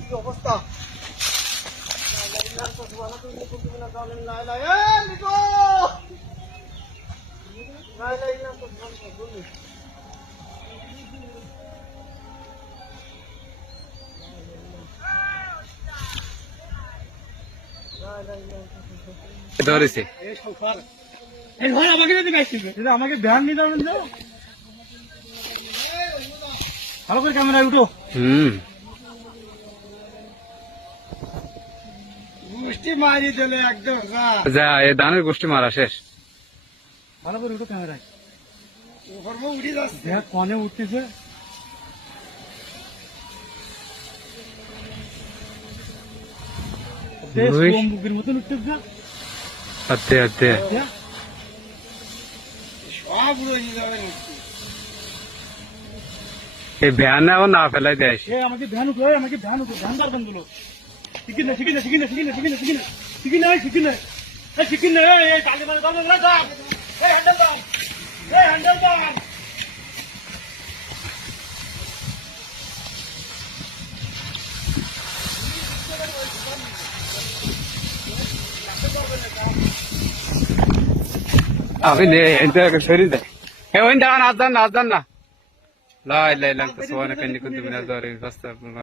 কি অবস্থা ধরেছে আমাকে ধ্যান নিতে হবে ভালো করে ক্যামেরায় উঠো। গোষ্ঠী মারি দিলে একদম যা এই ধানের গোষ্ঠী মারা শেষ। ভালো করে উঠো ক্যামেরায় উঠে যাচ্ছে দেখ কনে উঠতেছে মুখের মতন উঠতেছে আচ্ছা আচ্ছা সব উড়ে যাবে এই ভ্যান এখন না ফেলাই দেয় আমাকে ধ্যান উঠো আমাকে ধ্যান উঠো ধ্যান দারবান গুলো শিখি না শিখি না শিখি না শিখি না শিখি না শিখি না শিখি না শিখি না শিখি না কালে মানে দাও না দাও হ্যান্ডেল দাও হ্যান্ডেল দাও আপনি শরীর দেয় ওই নাচ যান না লাই লাই লাগতেছে অনেক কান্দি করতে